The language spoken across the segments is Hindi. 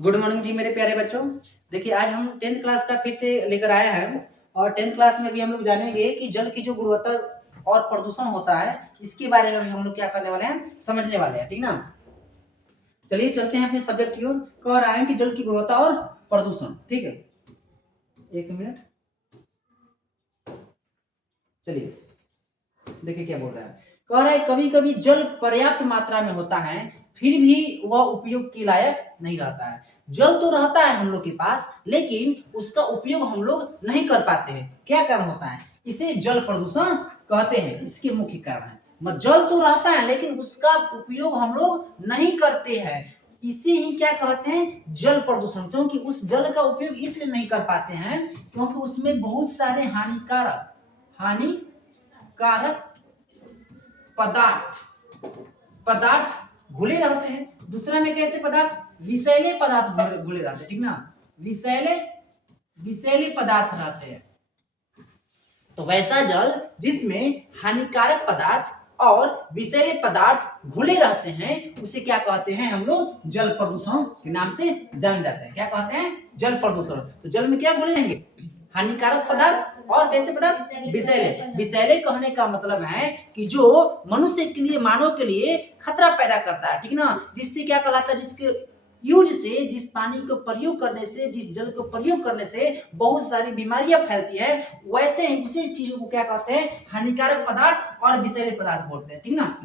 गुड मॉर्निंग जी मेरे प्यारे बच्चों। देखिए आज हम 10th क्लास का फिर से लेकर आए हैं और 10th क्लास में भी हम लोग जानेंगे कि जल की जो गुणवत्ता और प्रदूषण होता है इसके बारे में भी हम लोग क्या करने वाले हैं, समझने वाले हैं। ठीक ना, चलिए चलते हैं अपने सब्जेक्ट की ओर। कह रहा है कि जल की गुणवत्ता और प्रदूषण। ठीक है, एक मिनट, चलिए देखिए क्या बोल रहा है। कह रहा है कभी कभी जल पर्याप्त मात्रा में होता है फिर भी वह उपयोग के लायक नहीं रहता है। जल तो रहता है हम लोग के पास लेकिन उसका उपयोग हम लोग नहीं कर पाते हैं। क्या कारण होता है? इसे जल प्रदूषण कहते हैं। इसके मुख्य कारण है जल तो रहता है लेकिन उसका उपयोग हम लोग नहीं करते हैं। इसे ही क्या कहते हैं? जल प्रदूषण। क्योंकि उस जल का उपयोग इसलिए नहीं कर पाते हैं क्योंकि उसमें बहुत सारे हानिकारक पदार्थ घुले रहते हैं। दूसरा में कैसे पदार्थ? विषैले पदार्थ घुले रहते हैं। ठीक ना, विषैले पदार्थ रहते हैं। तो वैसा जल जिसमें हानिकारक पदार्थ और विषैले पदार्थ घुले रहते हैं उसे क्या कहते हैं? हम लोग जल प्रदूषण के नाम से जाने जाते हैं। क्या कहते हैं? जल प्रदूषण। तो जल में क्या घुले रहेंगे? हानिकारक पदार्थ और कैसे पदार्थ? विषैले। विषैले कहने का मतलब है कि जो मनुष्य के लिए, मानव के लिए खतरा पैदा करता है। ठीक ना, जिससे क्या कहलाता है? जिसके यूज से, जिस पानी को प्रयोग करने से, जिस जल को प्रयोग करने से बहुत सारी बीमारियां फैलती है, वैसे ही उसी चीज को क्या कहते हैं? हानिकारक पदार्थ और विषैले पदार्थ बोलते हैं। ठीक ना,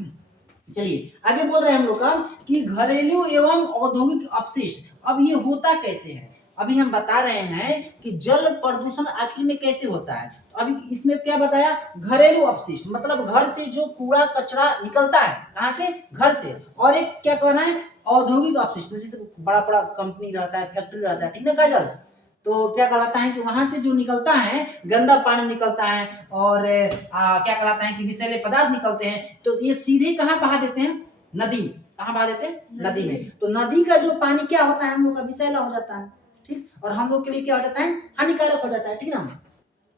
चलिए आगे बोल रहे हैं हम लोग का कि घरेलू एवं औद्योगिक अपशिष्ट। अब ये होता कैसे है? अभी हम बता रहे हैं कि जल प्रदूषण आखिर में कैसे होता है। तो अभी इसमें क्या बताया? घरेलू अपशिष्ट मतलब घर से जो कूड़ा कचरा निकलता है। कहां से? घर से। और एक क्या कहना है? औद्योगिक अपशिष्ट, जैसे बड़ा बड़ा कंपनी रहता है, फैक्ट्री रहता है। ठीक ना काजल, तो क्या कहलाता है कि वहां से जो निकलता है गंदा पानी निकलता है और क्या कहलाता है कि विषैले पदार्थ निकलते हैं। तो ये सीधे कहाँ बहा देते हैं? नदी में। कहाँ बहा देते हैं? नदी में। तो नदी का जो पानी क्या होता है? हम लोग का विषैला हो जाता है। ठीक, और हम लोग के लिए क्या हो जाता है? हानिकारक हो जाता है। ठीक ना,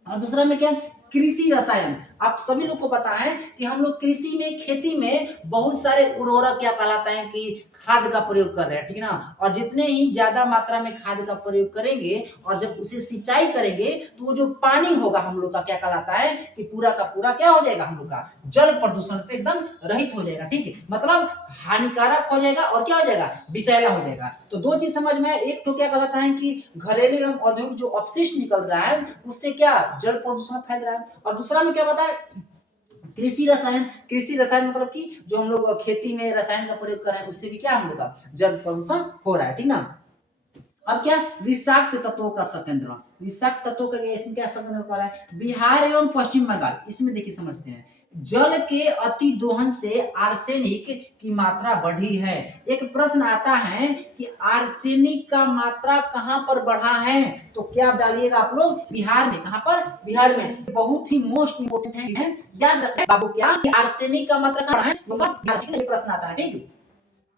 और दूसरा में क्या? कृषि रसायन। आप सभी लोग को पता है कि हम लोग कृषि में, खेती में बहुत सारे उर्वरक क्या कहलाता है कि खाद का प्रयोग कर रहे हैं। ठीक ना, और जितने ही ज्यादा मात्रा में खाद का प्रयोग करेंगे और जब उसे सिंचाई करेंगे तो वो जो पानी होगा हम लोग का क्या कहलाता है कि पूरा का पूरा क्या हो जाएगा? हम लोग का जल प्रदूषण से एकदम रहित हो जाएगा। ठीक है, मतलब हानिकारक हो जाएगा और क्या हो जाएगा? विषैला हो जाएगा। तो दो चीज समझ में आए। एक तो क्या कहलाता है कि घरेलू एवं औद्योगिक जो अपशिष्ट निकल रहा है उससे क्या जल प्रदूषण फैल रहा है। और दूसरा में क्या बताया? कृषि रसायन। कृषि रसायन मतलब कि जो हम लोग खेती में रसायन का प्रयोग कर रहे हैं उससे भी क्या हम लोग का जल प्रदूषण हो रहा है। ठीक ना, अब क्या? विषाक्त तत्वों का संकेंद्रण। विषाक्त तत्वों का इसमें क्या संकेंद्रण कर रहा है? बिहार एवं पश्चिम बंगाल। इसमें देखिए समझते हैं। जल के अति दोहन से आर्सेनिक की मात्रा बढ़ी है। एक प्रश्न आता है कि आर्सेनिक का मात्रा कहां पर बढ़ा है? तो क्या डालिएगा आप लोग? बिहार में। कहां पर? बिहार में। बहुत ही मोस्ट इंपोर्टेंट है, याद रखें बाबू क्या कि आर्सेनिक का मात्रा कहां है? ये प्रश्न आता है। ठीक है,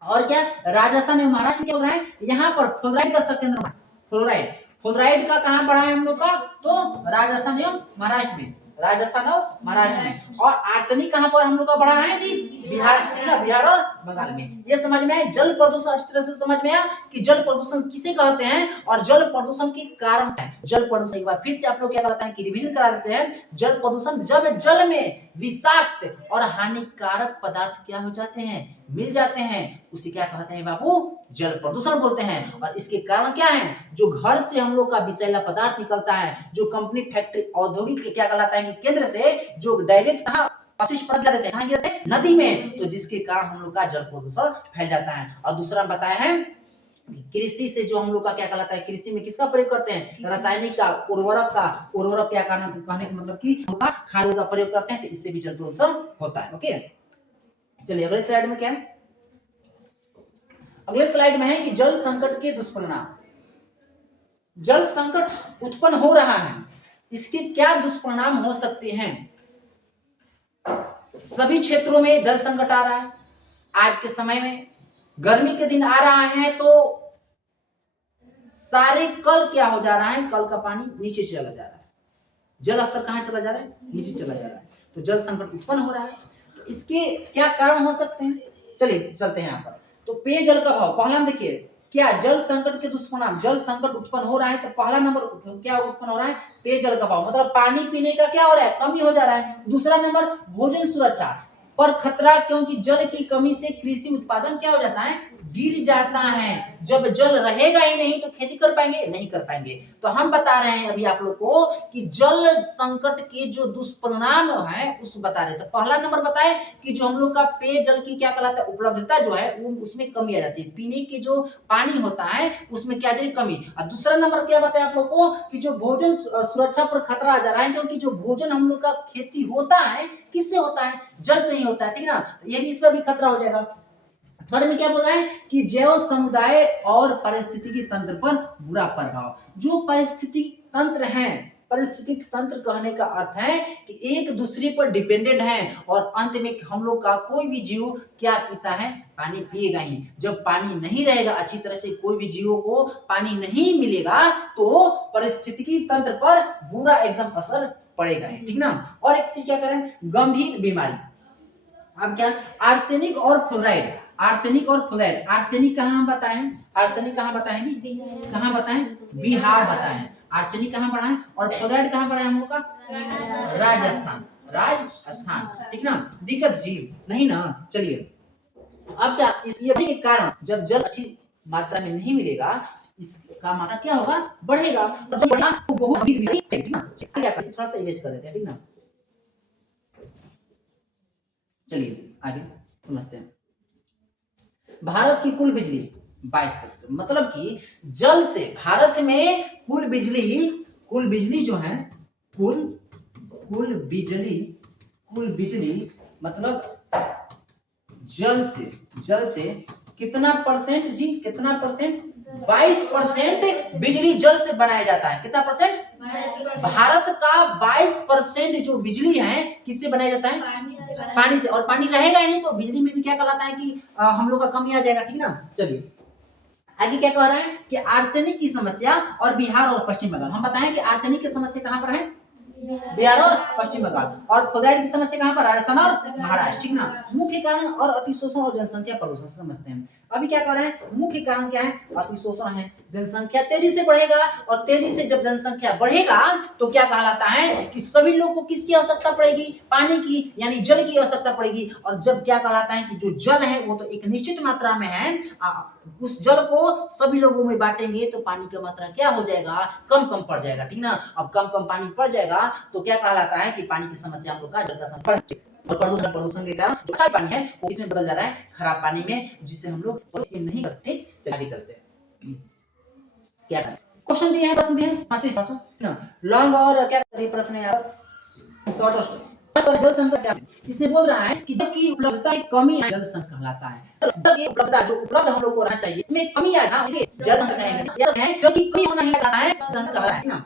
और क्या? राजस्थान एवं महाराष्ट्र में क्या हो रहा है? यहाँ पर फ्लोराइड का संकेंद्रण। फ्लोराइड, फ्लोराइड का कहाँ बढ़ा है हम लोग का? तो राजस्थान एवं महाराष्ट्र में। राजस्थान और महाराष्ट्र में। और आर्सेनिक कहाँ पर हम लोग का बढ़ा है जी? बिहार, बिहार और बंगाल में। ये समझ में आए? जल प्रदूषण इस तरह से समझ में आया कि जल प्रदूषण किसे कहते हैं और जल प्रदूषण के कारण है। जल प्रदूषण एक बार फिर से आप लोग क्या कहते हैं कि रिवीजन करा देते हैं। जल प्रदूषण जब जल में विषाक्त और हानिकारक पदार्थ क्या हो जाते हैं? मिल जाते हैं, उसे क्या कहते हैं बाबू? जल प्रदूषण बोलते हैं। और इसके कारण क्या है? जो घर से हम लोग का विषैला पदार्थ निकलता है, जो कंपनी, फैक्ट्री, औद्योगिक क्या कहलाता है कि केंद्र से जो डायरेक्ट कहाँ अपशिष्ट पदार्थ गिरते हैं? कहाँ गिरते हैं? नदी में। तो जिसके कारण हम लोग का जल प्रदूषण फैल जाता है। और दूसरा बताया है कृषि से जो हम लोग का क्या कहलाता है? कृषि में किसका प्रयोग करते हैं? रासायनिक का, उर्वरक का। उर्वरक क्या कहने का मतलब कि खाद का प्रयोग करते हैं, तो इससे भी जल प्रदूषण होता है। ओके, चलिए अगले स्लाइड में क्या है? अगले स्लाइड में है कि जल संकट के दुष्परिणाम। जल संकट उत्पन्न हो रहा है, इसके क्या दुष्परिणाम हो सकते हैं? सभी क्षेत्रों में जल संकट आ रहा है। आज के समय में गर्मी के दिन आ रहा है तो सारे कल क्या हो जा रहा है? कल का पानी नीचे चला जा रहा है। जल स्तर कहां चला जा रहा है? नीचे चला जा रहा है। तो जल संकट उत्पन्न हो रहा है। तो इसके क्या कारण हो सकते हैं? चलिए चलते हैं यहाँ पर। तो पेयजल का अभाव, पहला देखिए क्या जल संकट के दुष्परिणाम, जल संकट उत्पन्न हो रहा है तो पहला नंबर क्या उत्पन्न हो रहा है, पेयजल का अभाव, मतलब पानी पीने का क्या हो रहा है, कमी हो जा रहा है। दूसरा नंबर भोजन सुरक्षा पर खतरा, क्योंकि जल की कमी से कृषि उत्पादन क्या हो जाता है, गिर जाता है। जब जल रहेगा ही नहीं तो खेती कर पाएंगे, नहीं कर पाएंगे। तो हम बता रहे हैं अभी आप लोग को कि जल संकट के जो दुष्परिणाम है उस बता रहे। तो पहला नंबर बताए कि जो हम लोग का पेयजल की क्या कहलाता है, उपलब्धता जो है वो उसमें कमी आ जाती है, पीने के जो पानी होता है उसमें क्या जाए कमी। और दूसरा नंबर क्या बताया आप लोग को कि जो भोजन सुरक्षा पर खतरा आ जा रहा है, क्योंकि जो भोजन हम लोग का खेती होता है किससे होता है, जल से ही होता है, ठीक ना, ये भी इस पर भी खतरा हो जाएगा। थर्ड में क्या बोल रहा है कि जैव समुदाय और पारिस्थितिकी तंत्र पर बुरा प्रभाव। जो पारिस्थितिक तंत्र है, पारिस्थितिक तंत्र कहने का अर्थ है कि एक दूसरे पर डिपेंडेंट है और अंत में हम लोग का कोई भी जीव क्या पीता है, पानी पिएगा ही। जब पानी नहीं रहेगा अच्छी तरह से, कोई भी जीवों को पानी नहीं मिलेगा तो पारिस्थितिकी तंत्र पर बुरा एकदम असर पड़ेगा, ठीक ना। और एक चीज क्या करें, गंभीर बीमारी। अब क्या, आर्सेनिक और फ्लोराइड, आर्सेनिक और फ्लोराइड। आर्सेनिक कहाँ बताएं, आर्सेनिक कहाँ बताएं जी, कहाँ बताएं, बिहार बताएं। आर्सेनिक कहाँ पढ़ा है और फ्लोराइड कहाँ पढ़ा है हम लोग का, राजस्थान, राजस्थान, ठीक ना। दिक्कत जी नहीं ना। चलिए अब क्या, ये के कारण जब जल अच्छी मात्रा में नहीं मिलेगा इसका मात्रा क्या होगा, बढ़ेगा, और जब बढ़ा तो बहुत गंभीर बीमारी है, ठीक ना। थोड़ा सा इमेज कर देते हैं, ठीक ना। चलिए आगे समझते हैं। भारत की कुल बिजली 22%, मतलब कि जल से भारत में कुल बिजली जो है, कुल बिजली मतलब जल से कितना परसेंट जी, कितना परसेंट, 22% बिजली जल से बनाया जाता है। कितना परसेंट, भारत का 22% जो बिजली है किससे बनाया जाता है, पानी से। और पानी रहेगा ही नहीं तो बिजली में भी क्या कहलाता है कि हम लोग का कमी आ जाएगा, ठीक ना। चलिए आगे क्या कह रहा है कि आर्सेनिक की समस्या और बिहार और पश्चिम बंगाल। हम बताएं कि आर्सेनिक की समस्या कहां पर है, बिहार और पश्चिम बंगाल, और फ्लोराइड की समस्या कहां पर, राजस्थान और महाराष्ट्र, ठीक ना। मुख्य कारण और अतिशोषण और जनसंख्या प्रदूषण समझते हैं। अभी क्या कर रहे हैं, मुख्य कारण क्या है, अतिशोषण है। जनसंख्या तेजी से बढ़ेगा और तेजी से जब जनसंख्या बढ़ेगा तो क्या कहलाता है कि सभी लोग को किसकी आवश्यकता पड़ेगी, पानी की, यानी जल की आवश्यकता पड़ेगी। और जब क्या कहलाता है कि जो जल है वो तो एक निश्चित मात्रा में है, उस जल को सभी लोगों में बांटेंगे तो पानी की मात्रा क्या हो जाएगा, कम पड़ जाएगा, ठीक ना। अब कम पानी पड़ जाएगा तो क्या कहलाता है कि पानी की समस्या हम लोग का, जल का समस्या और प्रदूषण के कारण जो अच्छा पानी है वो इसमें बदल जा रहा है खराब पानी में, जिससे हम लोग नहीं कर सकते। आगे चलते हैं, क्या करें, क्वेश्चन दिए हैं, प्रश्न दिए हैं, लॉन्ग और क्या प्रश्न है यार, शॉर्ट। जल संकट क्या है, इसने बोल रहा है कि जल की उपलब्धता की कमी जल संकट कहलाता है। जल की उपलब्धता जो उपलब्ध हम लोग को रहना चाहिए इसमें कमी है ना, जल संकट है, जल की कमी होना ही कहलाता है, जल कहलाता है ना।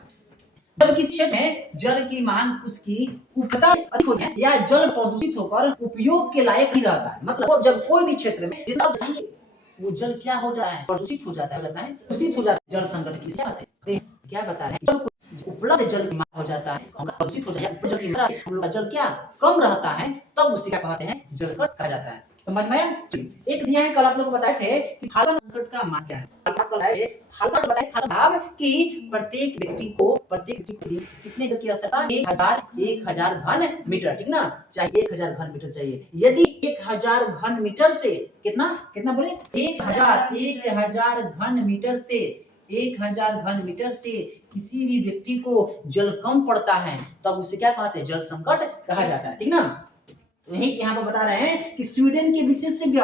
जब किसी क्षेत्र में जल की मांग उसकी उपलब्धता अधिक होती है या जल प्रदूषित होकर उपयोग के लायक नहीं रहता है, मतलब जब कोई भी क्षेत्र में जितना चाहिए वो जल क्या हो जाता है, प्रदूषित हो जाता है, प्रदूषित हो जाता है। जल संकट की क्या बता रहे हैं, उपलब्ध जल की मात्रा हो जाता है, प्रदूषित हो जाता है, जल की मात्रा, जल क्या कम रहता है, तब उसे क्या कहते हैं, जल संकट कहा जाता है। समझ में आया। एक दिया है, कल आप लोग को बताए थे कि फाल्गुन संकट का मान क्या है, फाल्गुन बताए भाव कि प्रत्येक व्यक्ति को कितने जल की आवश्यकता, 1000 घन मीटर, ठीक ना, चाहिए 1000 घन मीटर चाहिए। यदि 1000 घन मीटर से कितना बोले, 1000 घन मीटर से 1000 घन मीटर से किसी भी व्यक्ति को जल कम पड़ता है तब उसे क्या कहते हैं, जल संकट कहा जाता है, ठीक ना। तो यही यहाँ पर बता रहे हैं कि स्वीडन के विशेषज्ञ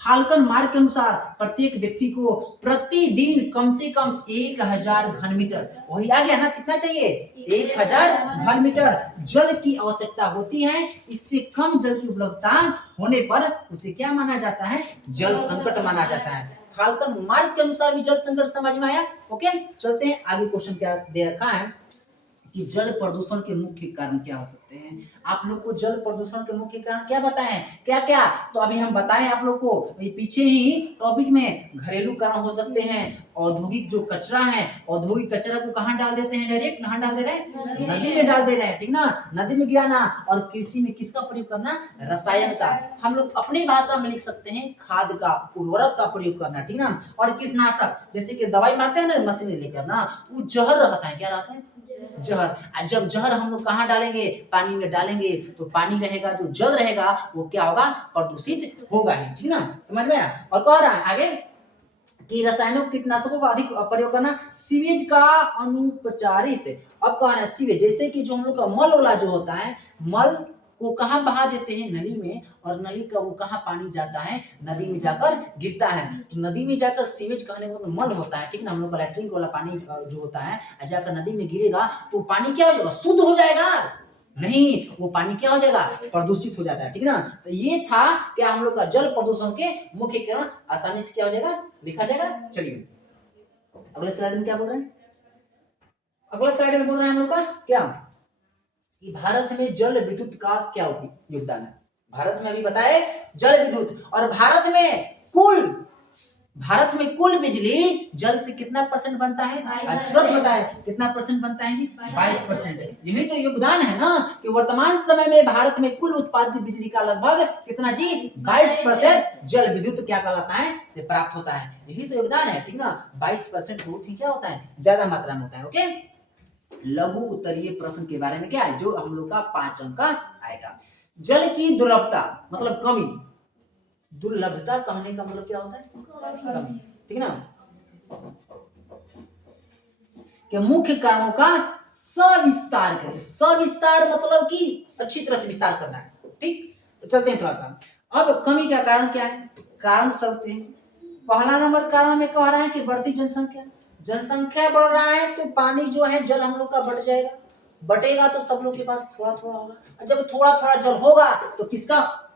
फाल्कन मार्क के अनुसार प्रत्येक व्यक्ति को प्रतिदिन कम से कम 1000 घन मीटर, वही आ गया ना, कितना चाहिए, 1000 घन मीटर जल की आवश्यकता होती है। इससे कम जल की उपलब्धता होने पर उसे क्या माना जाता है, जल संकट माना जाता है। फाल्कन मार्क के अनुसार भी जल संकट समझ में आया। ओके, चलते हैं आगे, क्वेश्चन क्या दे रखा है कि जल प्रदूषण के मुख्य कारण क्या हो सकते हैं। आप लोग को जल प्रदूषण के मुख्य कारण क्या बताएं, क्या क्या, तो अभी हम बताएं आप लोग को पीछे ही टॉपिक में। घरेलू कारण हो सकते हैं, औद्योगिक जो कचरा है, औद्योगिक कचरा को कहाँ डाल देते हैं, डायरेक्ट कहाँ डाल दे रहे हैं, नदी में डाल दे रहे हैं, ठीक ना, नदी में गिराना। और कृषि में किसका प्रयोग करना, रसायन का, हम लोग अपनी भाषा में लिख सकते हैं खाद का, उर्वरक का प्रयोग करना, ठीक ना। और कीटनाशक, जैसे कि दवाई मारते हैं ना मशीन लेकर ना, वो जहर रहता है, क्या रहता है, जहर। जब जहर हम लोग कहाँ डालेंगे, पानी में डालेंगे, तो पानी रहेगा, जो जल रहेगा वो क्या होगा, प्रदूषित होगा ही, ठीक ना, समझ में आया। और कह रहा है आगे कि रसायनों कीटनाशकों का अधिक प्रयोग करना, सीवेज का अनुपचारित। अब कह रहा है सीवेज, जैसे कि जो हम लोग का मल वाला जो होता है, मल को कहाँ बहा देते हैं, नली में, और नली का वो कहाँ पानी जाता है, नदी में जाकर गिरता है। तो नदी में जाकर सीवेज कहने का मतलब मल होता है, ठीक ना, हम लोग का लैट्रिन वाला पानी जो होता है जाकर नदी में गिरेगा तो पानी क्या हो जाएगा, शुद्ध हो जाएगा, नहीं, वो पानी क्या हो जाएगा, प्रदूषित हो जाता है, ठीक ना। तो ये था क्या हम लोग का जल प्रदूषण के मुख्य कारण, आसानी से क्या हो जाएगा, लिखा जाएगा। चलिए अगले स्लाइड में क्या बोल रहे हैं, अगला स्लाइड में बोल रहे हैं हम लोग का क्या, कि भारत में जल विद्युत का क्या योगदान है। भारत में अभी बताए जल विद्युत, और भारत में कुल बिजली जल से कितना परसेंट बनता है, तुरंत बताए कितना परसेंट बनता है जी, 22%। यही तो योगदान है ना, कि वर्तमान समय में भारत में कुल उत्पादित बिजली का लगभग कितना जी, 22% जल विद्युत क्या कहलाता है, से प्राप्त होता है। यही तो योगदान है, ठीक ना, 22% बहुत ही क्या होता है, ज्यादा मात्रा में होता है। ओके, लघु उत्तरीय प्रश्न के बारे में क्या है, जो हम लोग का 5 अंक का आएगा। जल की दुर्लभता मतलब कमी, दुर्लभता कहने का मतलब क्या होता है, कमी, ठीक ना, कि मुख्य कारणों का सविस्तार करें। सविस्तार मतलब कि अच्छी तरह से विस्तार करना है, ठीक। तो चलते हैं थोड़ा सा, अब कमी का कारण क्या है, कारण चलते हैं। पहला नंबर कारण में कह रहा है कि बढ़ती जनसंख्या, जनसंख्या बढ़ रहा है तो पानी जो है, जल हम लोग का बढ़ जाएगा, बटेगा तो सब लोग के पास थोड़ा थोड़ा होगा। जब थोड़ा थोड़ा जल होगा तो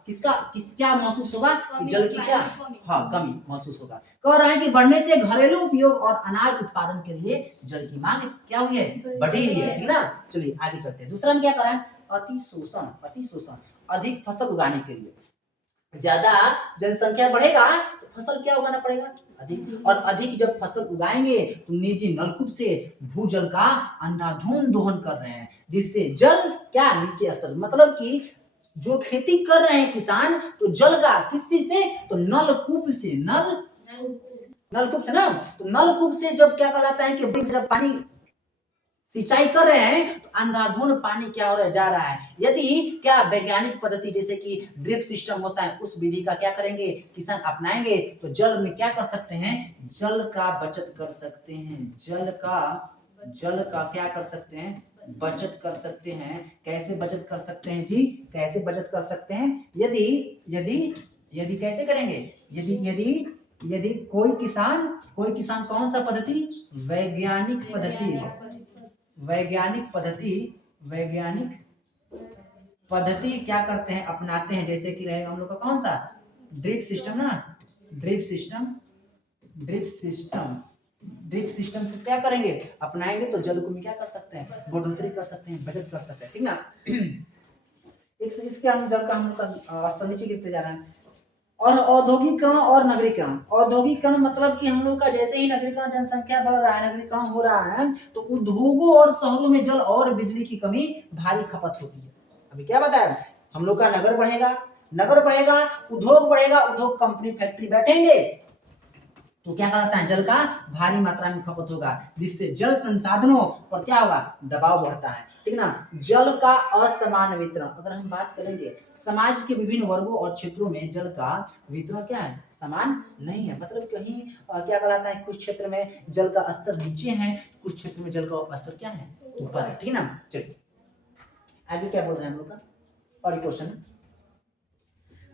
क्या महसूस होगा, जल की क्या, हाँ, कमी महसूस होगा। कह रहा है कि बढ़ने से घरेलू उपयोग और अनाज उत्पादन के लिए जल की मांग क्या हुई है, बढ़ी हुई है, ठीक ना। चलिए आगे चलते हैं। दूसरा हम क्या कर रहे हैं, अतिशोषण, अधिक फसल उगाने के लिए, ज्यादा जनसंख्या बढ़ेगा तो फसल क्या उगाना पड़ेगा, अधिक, और अधिक जब फसल उगाएंगे तो निजी नलकूप से भूजल का अंधाधुंध दोहन कर रहे हैं, जिससे जल क्या नीचे स्तर, मतलब कि जो खेती कर रहे हैं किसान, तो जल का किस चीज से, तो नलकूप से, नलकूप से ना, तो नलकूप से जब क्या कहलाता है कि जब पानी सिंचाई कर रहे हैं तो अंधाधुंध पानी क्या हो रहा है, जा रहा है। यदि क्या वैज्ञानिक पद्धति जैसे कि ड्रिप सिस्टम होता है, उस विधि का क्या करेंगे किसान अपनाएंगे, तो जल में क्या कर सकते हैं, जल का बचत कर सकते हैं, जल का क्या कर सकते हैं, बचत कर सकते हैं। कैसे बचत कर सकते हैं जी, कैसे बचत कर सकते हैं, यदि कैसे करेंगे, यदि कोई किसान कौन सा पद्धति, वैज्ञानिक पद्धति क्या करते हैं, अपनाते हैं। जैसे कि रहेगा हम लोग का कौन सा, ड्रिप सिस्टम ना, ड्रिप सिस्टम से क्या करेंगे, अपनाएंगे तो जल को क्या कर सकते हैं, बढ़ोतरी कर सकते हैं, बचत कर सकते हैं, ठीक ना। इसके हम जल का हम स्तर नीचे गिरते जा रहा है। और औद्योगिकरण और नगरीकरण, औद्योगिकरण मतलब कि हम लोग का जैसे ही नगरीकरण, जनसंख्या बढ़ रहा है, नगरीकरण हो रहा है, तो उद्योगों और शहरों में जल और बिजली की कमी, भारी खपत होती है। अभी क्या बताया, हम लोग का नगर बढ़ेगा, उद्योग बढ़ेगा, उद्योग कंपनी फैक्ट्री बैठेंगे तो क्या कहता है, जल का भारी मात्रा में खपत होगा, जिससे जल संसाधनों पर क्या होगा, दबाव बढ़ता है, ठीक ना। जल का असमान वितरण, अगर हम बात करेंगे समाज के विभिन्न वर्गों और क्षेत्रों में जल का वितरण क्या है, समान नहीं है। मतलब कहीं क्या कहलाता है, कुछ क्षेत्र में जल का स्तर नीचे है, कुछ क्षेत्र में जल का स्तर क्या है, ऊपर है, ठीक ना। चलिए आगे क्या बोल रहे हैं हम लोग का, और क्वेश्चन,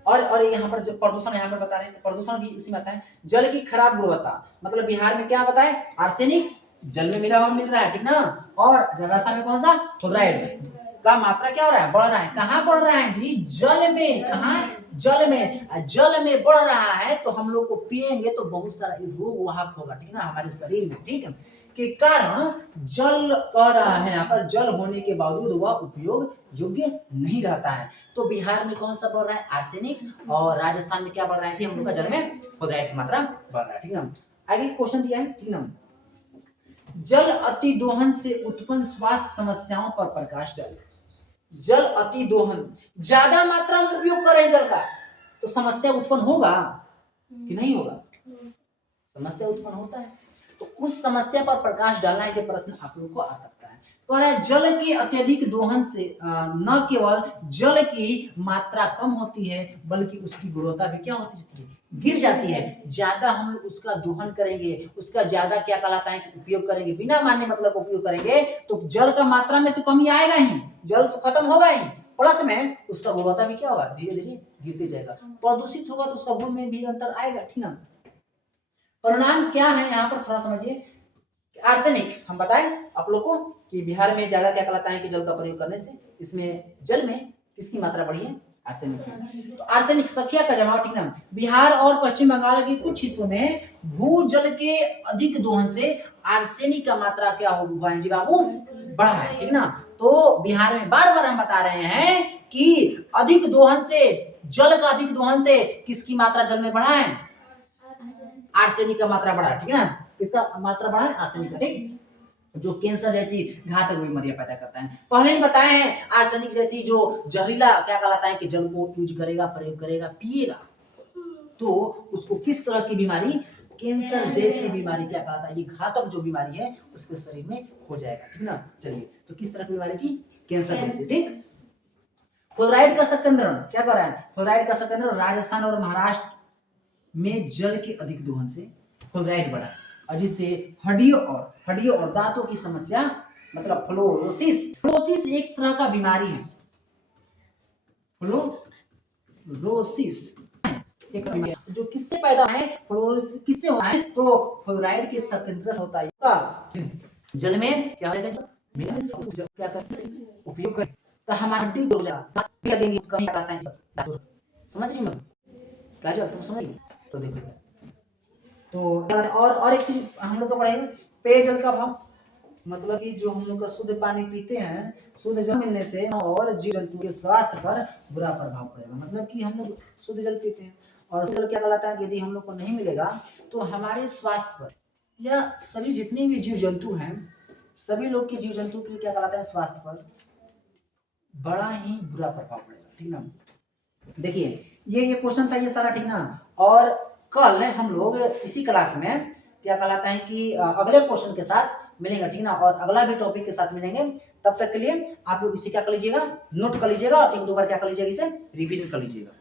और यहाँ पर जब प्रदूषण यहाँ पर बता रहे हैं, प्रदूषण भी इसी में आता है। जल की खराब गुणवत्ता, मतलब बिहार में क्या बताए, आर्सेनिक जल में मिल रहा है, ठीक ना, और रसा में कौन सा, फ्लोराइड, का मात्रा क्या हो रहा है, बढ़ रहा है। कहाँ बढ़ रहा है जी, जल में। कहाँ, जल में। जल में बढ़ रहा है तो हम लोग को पिएंगे तो बहुत सारा रोग वहां होगा, ठीक है ना, हमारे शरीर में, ठीक है, के कारण जल कह रहा है यहाँ पर, जल होने के बावजूद वह उपयोग योग्य नहीं रहता है। तो बिहार में कौन सा बढ़ रहा है, आर्सेनिक, और राजस्थान में क्या बढ़ रहा है जी, हम लोग का जल में फ्लोराइड की मात्रा बढ़ रहा है, ठीक है ना। आगे क्वेश्चन दिया है, ठीक ना, जल अति दोहन से उत्पन्न स्वास्थ्य समस्याओं पर प्रकाश डाले। जल अति दोहन, ज्यादा मात्रा में उपयोग करें जल का तो समस्या उत्पन्न होगा कि नहीं होगा, समस्या उत्पन्न होता है। तो उस समस्या पर प्रकाश डालना, ये प्रश्न आप लोग को आ सकता है। कह रहा है जल के अत्यधिक दोहन से न केवल जल की मात्रा कम होती है बल्कि उसकी गुणवत्ता भी क्या होती है, गिर जाती है। ज्यादा हम लोग उसका दोहन करेंगे, उसका ज्यादा क्या कहलाता है उपयोग करेंगे, बिना मानने मतलब उपयोग करेंगे तो जल का मात्रा में तो कमी आएगा ही, जल तो खत्म होगा ही, प्लस में उसका गुणवत्ता भी क्या होगा, धीरे धीरे गिरते जाएगा। प्रदूषित होगा तो उसका गुण में भी अंतर आएगा, ठीक ना। परिणाम क्या है यहाँ पर थोड़ा समझिए। आर्सेनिक हम बताएं आप लोग को कि बिहार में ज्यादा क्या कहलाता है कि जल का प्रयोग करने से इसमें जल में किसकी मात्रा बढ़ी है, आर्सेनिक। तो आर्सेनिक सखिया का जवाब, ठीक ना। बिहार और पश्चिम बंगाल के कुछ हिस्सों में भूजल के अधिक दोहन से आर्सेनिक का मात्रा क्या हुआ है जी बाबू, बढ़ा है, ठीक ना। तो बिहार में बार बार हम बता रहे हैं कि अधिक दोहन से, जल का अधिक दोहन से किसकी मात्रा जल में बढ़ा है, आर्सेनिक का मात्रा बढ़ा, ठीक है ना। इसका मात्रा बढ़ा है आर्सेनिक का, ठीक, जो कैंसर जैसी घातक बीमारियां पैदा करता है। पहले ही बताए हैं आर्सेनिक जैसी जो जहरीला क्या कहलाता है कि जल को यूज करेगा, प्रयोग करेगा, पिएगा तो उसको किस तरह की बीमारी, कैंसर जैसी बीमारी क्या कहलाता है, ये घातक जो बीमारी है उसके शरीर में हो जाएगा, ठीक ना। चलिए, तो किस तरह की बीमारी जी, कैंसर जैसी, ठीक। फ्लोराइड का संकेंद्रण क्या कर रहा है, फ्लोराइड का संकेंद्रण राजस्थान और महाराष्ट्र में जल के अधिक दोहन से फ्लोराइड बढ़ा और जिससे हड्डियों और दांतों की समस्या मतलब फ्लोरोसिस एक तरह का बीमारी है। फ्लोरोसिस एक बीमारी है जो किससे पैदा है, फ्लोरोसिस किससे होता है, तो फ्लोराइड के संकेंद्रण होता है। जल में क्या होगा, क्या करते हैं उपयोग करते तो हमारी हड्डी हो जाएगा, कमी आता है, समझ रही मैं क्या जब तुम समझ। तो देखो, तो और एक चीज हम लोग को पढ़ेगा, पेयजल का भाव, मतलब कि जो हम लोग का शुद्ध पानी पीते हैं, शुद्ध जल मिलने से और जीव जंतु के स्वास्थ्य पर बुरा प्रभाव पड़ेगा। मतलब कि हम लोग शुद्ध जल पीते हैं और शुद्ध जल क्या कहलाता है, यदि हम लोग को नहीं मिलेगा तो हमारे स्वास्थ्य पर या सभी जितने भी जीव जंतु हैं, सभी लोग के जीव जंतु के क्या कहलाता है, स्वास्थ्य पर बड़ा ही बुरा प्रभाव पड़ेगा, ठीक ना। देखिए ये क्वेश्चन था ये सारा, ठीक ना। और कल हम लोग इसी क्लास में क्या कहलाता है कि अगले क्वेश्चन के साथ मिलेंगे, ठीक ना, और अगला भी टॉपिक के साथ मिलेंगे। तब तक के लिए आप लोग इसे क्या कर लीजिएगा, नोट कर लीजिएगा और एक दो बार क्या कर लीजिएगा, इसे रिवीजन कर लीजिएगा।